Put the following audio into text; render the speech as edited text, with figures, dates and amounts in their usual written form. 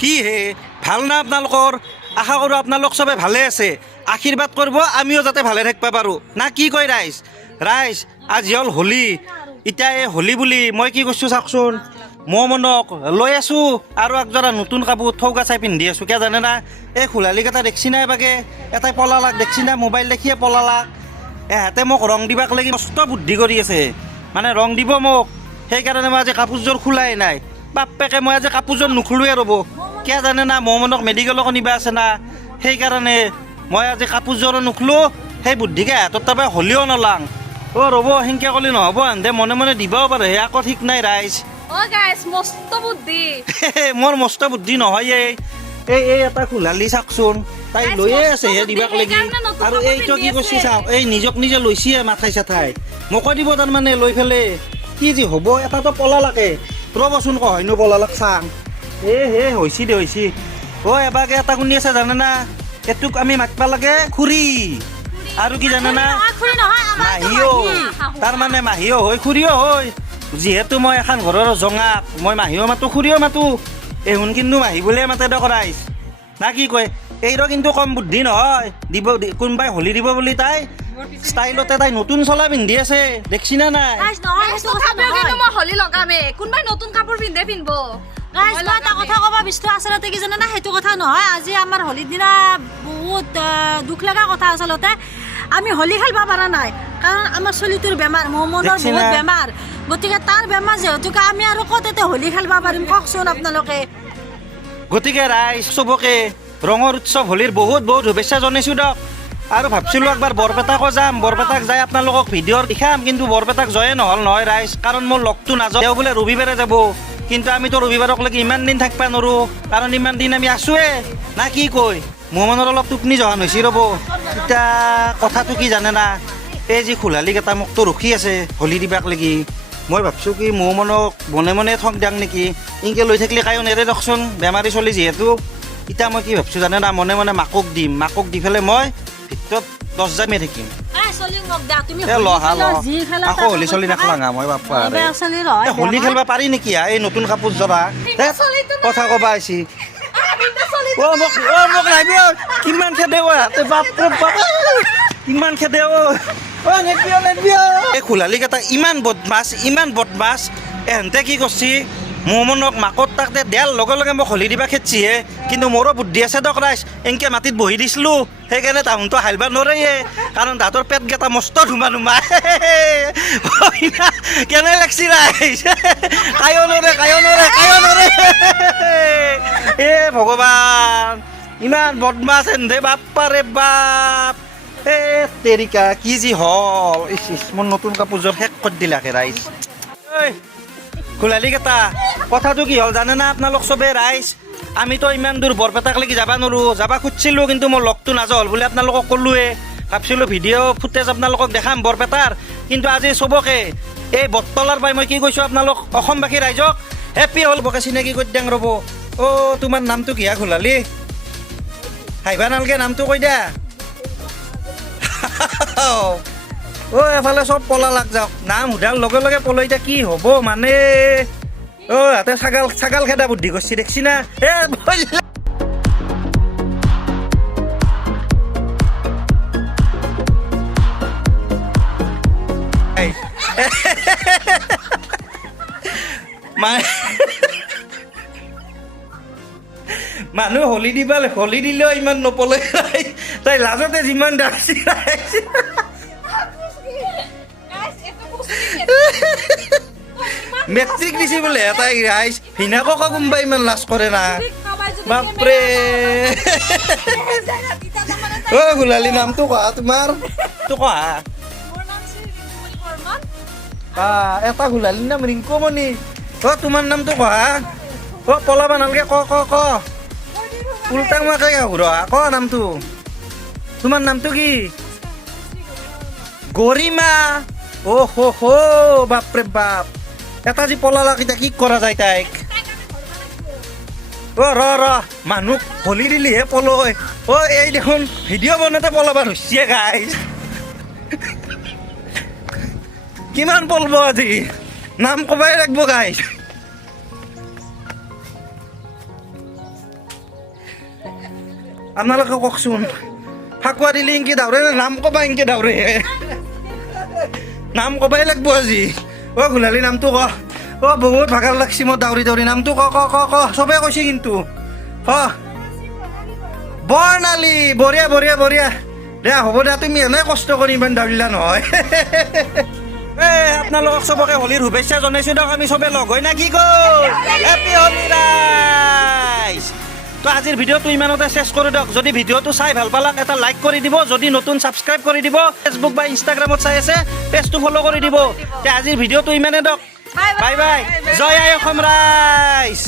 কি হে ভাল না আপোনালোকৰ আশা কৰোঁ আপোনালোক চবে ভালে আছে আশীৰ্বাদ কৰিব আমিও যাতে ভালে থাকিব পাৰোঁ না কি কয় ৰাইজ ৰাইজ আজি হ'ল হোলী এতিয়া এই হোলী বুলি মই কি কৈছোঁ চাওকচোন মই মনক লৈ আছোঁ আৰু একযোৰা নতুন কাপোৰ থৌকা চাই পিন্ধি আছোঁ কিয় জানে না এই খোলালিকেইটা দেখছি নাই বাগে এটাই পলালাক দেখছি না মোবাইল দেখিয়ে পলালাক এহেঁতে মোক ৰং দিবাক লাগি মস্ত বুদ্ধি কৰি আছে মানে ৰং দিব মোক সেইকাৰণে মই আজি কাপোৰযোৰ খোলাই নাই বাপ্পেকে মই আজি কাপোৰযোৰ নুখোলোৱে ৰ'ব কিয় জানে না মই মনক মেডিকেলকো নিবা আছে না সেইকাৰণে মই আজি কাপোৰযোৰো নুখলো সেই বুদ্ধিকে হাতত তাৰপৰা হ'লেও নলাং অ' ৰ'ব সেনকে ক'লে নহ'ব এহেঁতে মনে মনে দিবাও পাৰে আকৌ ঠিক নাই ৰাইজ অ গাইস মস্ত বুদ্ধি মোৰ মস্ত বুদ্ধি নহয় এই এটা খোলালি চাওকচোন তাই লৈয়ে আছে হে দিবাক লাগি আৰু এইটো কি কৈছে চাওক এই নিজক নিজে লৈছে মাথাই চাথাই মোকো দিব তাৰমানে লৈ ফেলে কি যি হ'ব এটাতো পলালাকে ৰ'বচোন হয়নো পলালাক চাং হে হৈছি অ' এবাৰকে এটা শুনি আছে জানে না এইটোক আমি মাতিব লাগে খুৰী আৰু কি জানে না মাহীও তাৰমানে মাহীও হয় খুৰীও হয় যিহেতু মই এখন ঘৰৰ জঙাক মই মাহীও মাতো খুৰীও মাতো এহুন কিন্তু মাহী বুলিয়ে মাতে দক ৰাইজ না কি কয় এইৰো কিন্তু কম বুদ্ধি নহয় দিব কোনোবাই হোলী দিব বুলি তাই ষ্টাইলতে তাই নতুন চলা পিন্ধি আছে দেখছি না নাই মই হলি লগামে কোনবাই নতুন কাপোৰ পিন্ধব গাইজ মই এটা কথা ক'ব বিচাৰো আচলতে কি জানে না সেইটো কথা নহয় আজি আমাৰ হোলীৰ দিনা বহুত দুখ লগা কথা আচলতে আমি হোলী খেলিব পৰা নাই কাৰণ আমাৰ চলিটোৰ বেমাৰ মনৰ বহুত বেমাৰ গতিকে তাৰ বেমাৰ যিহেতুকে আমি আৰু ক'ত এতিয়া হোলী খেলিব পাৰিম কওকচোন আপোনালোকে গতিকে ৰাইজ চবকে ৰঙৰ উৎসৱ হোলীৰ বহুত বহুত শুভেচ্ছা জনাইছোঁ দিয়ক আৰু ভাবছিলোঁ একবাৰ বৰপেটাকো যাম বৰপেটাক যাই আপোনালোকক ভিডিঅ'ত দেখাম কিন্তু বৰপেটাক যোৱাই নহ'ল নহয় ৰাইজ কাৰণ মোৰ লগটো নাযাওঁ তেওঁ বোলে ৰবিবাৰে যাব কিন্তু আমিতো ৰবিবাৰক লাগি ইমান দিন থাকিব নোৱাৰোঁ কাৰণ ইমান দিন আমি আছোঁৱে না কি কয় মোৰ মনত অলপ টোপনি জহান হৈছে ৰ'ব এতিয়া কথাটো কি জানে না এই যি খোলালিকেইটা মোকতো ৰখি আছে হোলী দিবাক লাগি মই ভাবছোঁ কি মোৰ মনক মনে মনে ঠগ দিয়াং নেকি ইনকে লৈ থাকিলে কায়ো নেৰে দিয়কচোন বেমাৰী চলি যিহেতু এতিয়া মই কি ভাবছোঁ জানে না মনে মনে মাকক দিম মাকক দি পেলাই মই ভিতৰত 10 জামে থাকিম আকৌ হোলী চলি নেখেলাঙা মই বাপ্পা হোলী খেলিব পাৰি নেকি এই নতুন কাপোৰ জৰা কথা ক'ব আহিছি মোক লাগিব কিমান খেদে বাপৰে বাপ কিমান খেদে এই খোলালিকেইটা ইমান বদমাছ এহেঁতে কি কৰছি মোৰ মনক মাকত তাক দিয়াৰ লগে লগে মোক হোলী দিবা খেদছিহে কিন্তু মোৰো বুদ্ধি আছে দক ৰাইজ এনকে মাটিত বহি দিছিলোঁ সেইকাৰণে তাহোনটো হালিব নোৱাৰে কাৰণ তাহাঁতৰ পেটকেইটা মস্ত ধুমা কেনে লাগছি ৰাইজ কায়ো নৰে এ ভগৱান ইমান বদমাছ এন্ধে বাপ্পাৰে বাপ এ তেৰিকা কি যি হ'ল মোৰ নতুন কাপোৰযোৰ শেষ কৰি দিলাকে ৰাইজ ঐ খোলালিকেইটা কথাটো কি হ'ল জানে না আপোনালোক চবে ৰাইজ আমিতো ইমান দূৰ বৰপেটাক লাগি যাব নোৱাৰোঁ যাব খুজিছিলোঁ কিন্তু মোৰ লগটো নাযাওঁ বুলি আপোনালোকক ক'লোৱে ভাবছিলোঁ ভিডিঅ' ফুটেজ আপোনালোকক দেখাম বৰপেটাৰ কিন্তু আজি চবকে এই বটতলাৰ পৰাই মই কি কৈছোঁ আপোনালোক অসমবাসী ৰাইজক হেপী হ'ল বকে চিনাকি কৰি দিয়াং ৰ'ব অ' তোমাৰ নামটো কিয়া খোলালি হাইবা নালগে নামটো কৈ দিয়া অ' এফালে চব পলালাক যাওক নাম সোধাৰ লগে লগে পলাই এতিয়া কি হ'ব মানে অ' ইয়াতে ছাগাল খেদা বুদ্ধি কৰিছে দেখছি না মানুহ হোলী দিলেও ইমান নপলাই তাই লাজতে যিমান ডাকছি মেট্ৰিক দিছি বোলে এটাই ৰাইজ ভিনাকো কোনোবাই ইমান লাজ কৰে না বাপৰে অ' গোলালি নামটো কোৱা তোমাৰ তো কোৱা এটা গোলালিৰ নাম ৰিংকুমণি অ' তোমাৰ নামটো কোৱা অ' পলাব নালাগে ক উল্টাং মাকে ঘূৰা ক নামটো তোমাৰ নামটো কি গৰিমা অ' হো বাপৰে বাপ এটা যি পলালাক এতিয়া কি কৰা যায় তাইক অ' ৰ মানুহ হোলী দিলিহে পলয় অ' এই দেখোন ভিডিঅ' বনাওঁতে পলাব ধৰিছে গাইজ কিমান পলব আজি নাম ক'বাই লাগব গাইজ আপোনালোকে কওকচোন ফাকুৱা দিলে ইনকে দাউৰে নে নাম ক'বা ইনকে দাউৰে নাম ক'বাই লাগব আজি ঘোলালি নামটো ক বহুত ভাগাৰ লাগছি মোৰ দাউৰি দাউৰি নামটো ক চবে কৈছে কিন্তু বৰ্ণালী বঢ়িয়া বঢ়িয়া বঢ়িয়া দে হ'ব দে তুমি এনেই কষ্ট কৰি ইমান দাউৰিলা নহয় আপোনালোকক চবকে হোলীৰ শুভেচ্ছা জনাইছোঁ দিয়ক আমি চবে লগ হৈ না কি কয় হেপী হোলী ৰাইজ তো আজিৰ ভিডিঅ'টো ইমানতে চেছ কৰি দিয়ক যদি ভিডিঅ'টো চাই ভাল পালাক এটা লাইক কৰি দিব যদি নতুন ছাবস্ক্ৰাইব কৰি দিব ফেচবুক বা ইনষ্টাগ্ৰামত চাই আছে পেজটো ফ'ল' কৰি দিব তে আজিৰ ভিডিঅ'টো ইমানে দিয়ক বাই বাই জয় আই অসম ৰাইজ